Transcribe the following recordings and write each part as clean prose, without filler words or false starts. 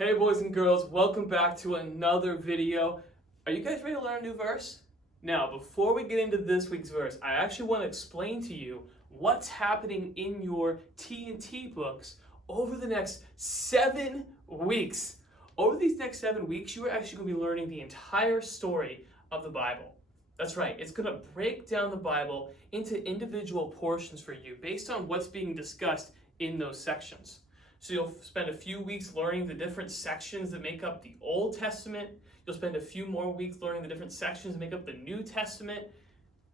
Hey boys and girls, welcome back to another video. Are you guys ready to learn a new verse? Now, before we get into this week's verse, I actually want to explain to you what's happening in your T&T books over the next 7 weeks. Over these next 7 weeks, you are actually going to be learning the entire story of the Bible. That's right, it's going to break down the Bible into individual portions for you based on what's being discussed in those sections. So you'll spend a few weeks learning the different sections that make up the Old Testament. You'll spend a few more weeks learning the different sections that make up the New Testament.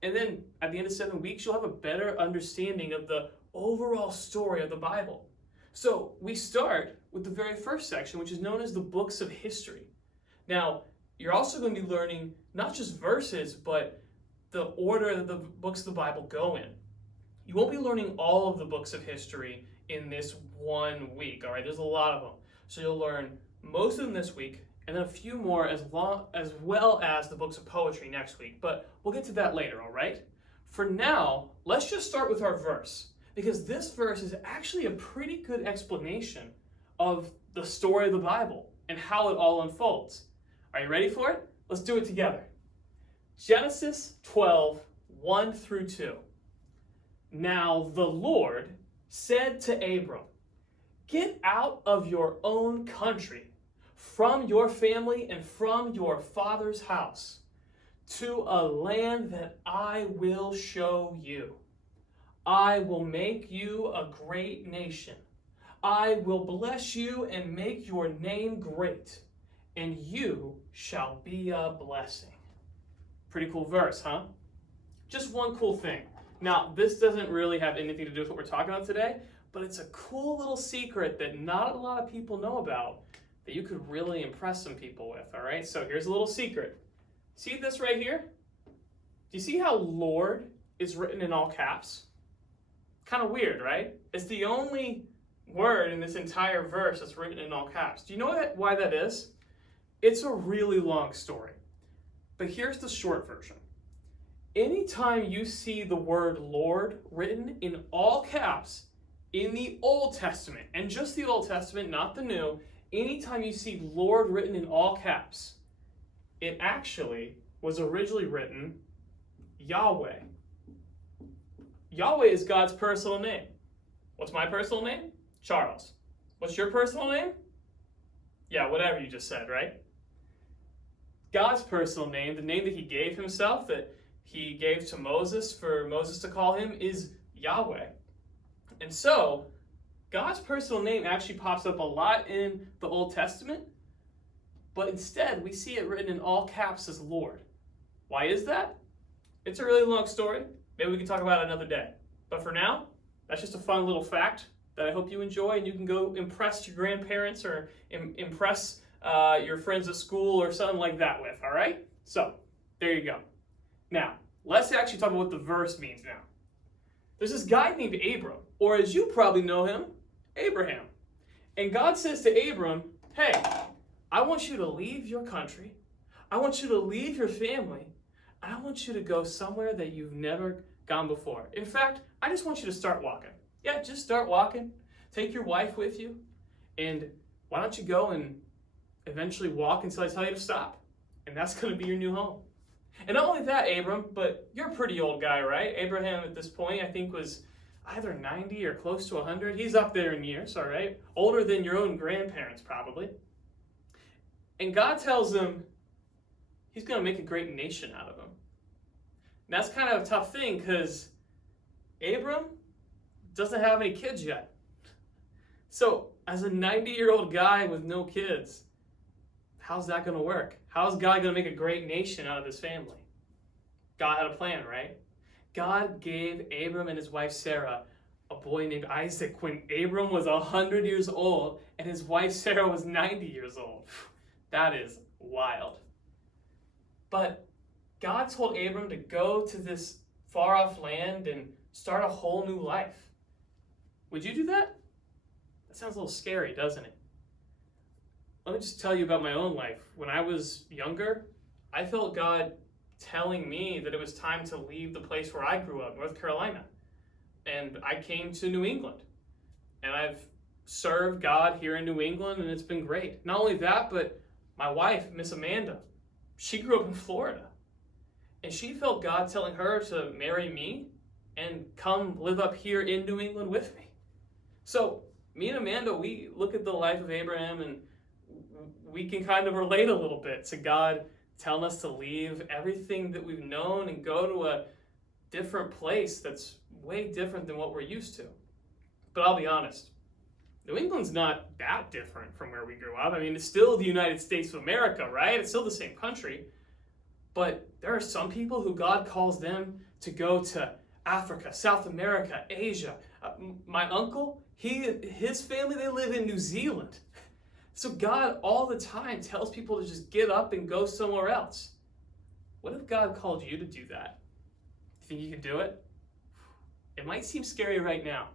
And then at the end of 7 weeks, you'll have a better understanding of the overall story of the Bible. So we start with the very first section, which is known as the books of history. Now, you're also going to be learning not just verses, but the order that the books of the Bible go in. You won't be learning all of the books of history in this 1 week, all right? There's a lot of them. So you'll learn most of them this week, and then a few more as well as the books of poetry next week. But we'll get to that later, all right? For now, let's just start with our verse, because this verse is actually a pretty good explanation of the story of the Bible and how it all unfolds. Are you ready for it? Let's do it together. Genesis 12, 1 through 2. Now the Lord said to Abram, "Get out of your own country, from your family and from your father's house, to a land that I will show you. I will make you a great nation. I will bless you and make your name great, and you shall be a blessing." Pretty cool verse, huh? Just one cool thing. Now, this doesn't really have anything to do with what we're talking about today, but it's a cool little secret that not a lot of people know about that you could really impress some people with, all right? So here's a little secret. See this right here? Do you see how Lord is written in all caps? Kind of weird, right? It's the only word in this entire verse that's written in all caps. Do you know why that is? It's a really long story, but here's the short version. Anytime you see the word Lord written in all caps in the Old Testament, and just the Old Testament, not the New, anytime you see Lord written in all caps, it actually was originally written Yahweh. Yahweh is God's personal name. What's my personal name? Charles. What's your personal name? Yeah, whatever you just said, right? God's personal name, the name that he gave himself, that he gave to Moses for Moses to call him, is Yahweh. And so, God's personal name actually pops up a lot in the Old Testament, but instead we see it written in all caps as Lord. Why is that? It's a really long story. Maybe we can talk about it another day. But for now, that's just a fun little fact that I hope you enjoy, and you can go impress your grandparents or impress your friends at school or something like that with, all right? So, there you go. Now, let's actually talk about what the verse means now. There's this guy named Abram, or as you probably know him, Abraham. And God says to Abram, "Hey, I want you to leave your country. I want you to leave your family. And I want you to go somewhere that you've never gone before. In fact, I just want you to start walking. Yeah, just start walking. Take your wife with you. And why don't you go and eventually walk until I tell you to stop? And that's going to be your new home." And not only that, Abram, but you're a pretty old guy, right? Abraham at this point, I think, was either 90 or close to 100. He's up there in years, all right? Older than your own grandparents, probably. And God tells him he's going to make a great nation out of him. And that's kind of a tough thing because Abram doesn't have any kids yet. So as a 90-year-old guy with no kids, how's that going to work? How's God going to make a great nation out of his family? God had a plan, right? God gave Abram and his wife Sarah a boy named Isaac when Abram was 100 years old and his wife Sarah was 90 years old. That is wild. But God told Abram to go to this far-off land and start a whole new life. Would you do that? That sounds a little scary, doesn't it? Let me just tell you about my own life. When I was younger, I felt God telling me that it was time to leave the place where I grew up, North Carolina. And I came to New England. And I've served God here in New England, and it's been great. Not only that, but my wife, Miss Amanda, she grew up in Florida. And she felt God telling her to marry me and come live up here in New England with me. So me and Amanda, we look at the life of Abraham and we can kind of relate a little bit to God telling us to leave everything that we've known and go to a different place that's way different than what we're used to. But I'll be honest, New England's not that different from where we grew up. I mean, it's still the United States of America, right? It's still the same country. But there are some people who God calls them to go to Africa, South America, Asia. My uncle, his family, they live in New Zealand. So God all the time tells people to just get up and go somewhere else. What if God called you to do that? You think you could do it? It might seem scary right now,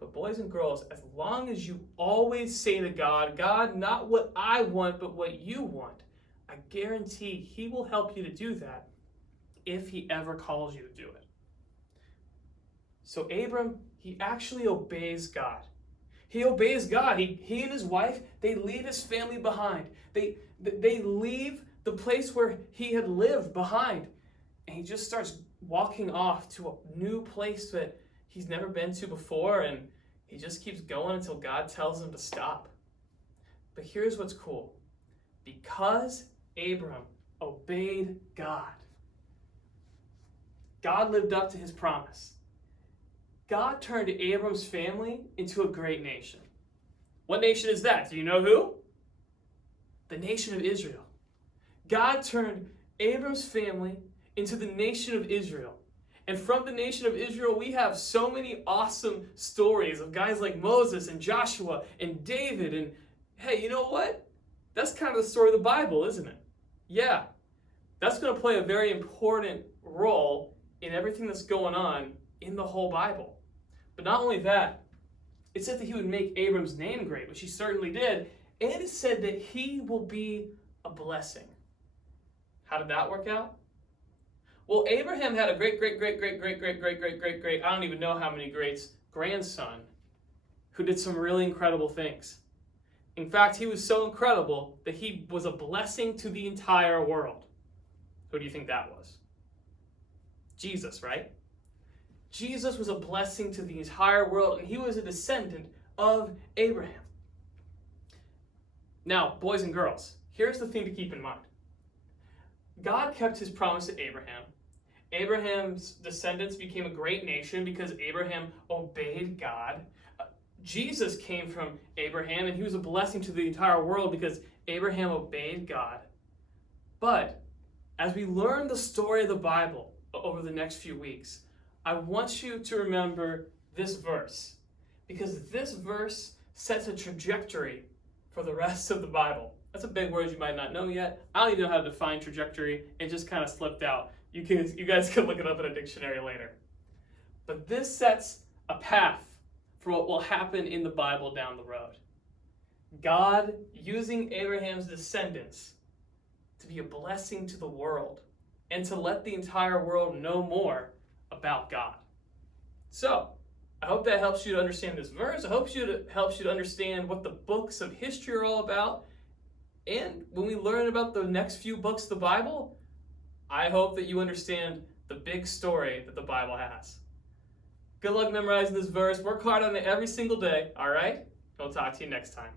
but boys and girls, as long as you always say to God, God, not what I want, but what you want, I guarantee he will help you to do that if he ever calls you to do it. So Abram, he actually obeys God. He obeys God. He and his wife, they leave his family behind. They leave the place where he had lived behind. And he just starts walking off to a new place that he's never been to before. And he just keeps going until God tells him to stop. But here's what's cool. Because Abram obeyed God, God lived up to his promise. God turned Abram's family into a great nation. What nation is that? Do you know who? The nation of Israel. God turned Abram's family into the nation of Israel. And from the nation of Israel, we have so many awesome stories of guys like Moses and Joshua and David. And hey, you know what? That's kind of the story of the Bible, isn't it? Yeah, that's going to play a very important role in everything that's going on in the whole Bible. But not only that, it said that he would make Abram's name great, which he certainly did, and it said that he will be a blessing. How did that work out? Well, Abraham had a great, I don't even know how many greats, grandson who did some really incredible things. In fact, he was so incredible that he was a blessing to the entire world. Who do you think that was? Jesus, right? Jesus was a blessing to the entire world, and he was a descendant of Abraham. Now, boys and girls, here's the thing to keep in mind. God kept his promise to Abraham. Abraham's descendants became a great nation because Abraham obeyed God. Jesus came from Abraham, and he was a blessing to the entire world because Abraham obeyed God. But as we learn the story of the Bible over the next few weeks, I want you to remember this verse, because this verse sets a trajectory for the rest of the Bible. That's a big word you might not know yet. I don't even know how to define trajectory. It just kind of slipped out. You guys can look it up in a dictionary later. But this sets a path for what will happen in the Bible down the road. God using Abraham's descendants to be a blessing to the world and to let the entire world know more about God. So, I hope that helps you to understand this verse. I hope it helps you to understand what the books of history are all about. And when we learn about the next few books of the Bible, I hope that you understand the big story that the Bible has. Good luck memorizing this verse. Work hard on it every single day, all right? I'll talk to you next time.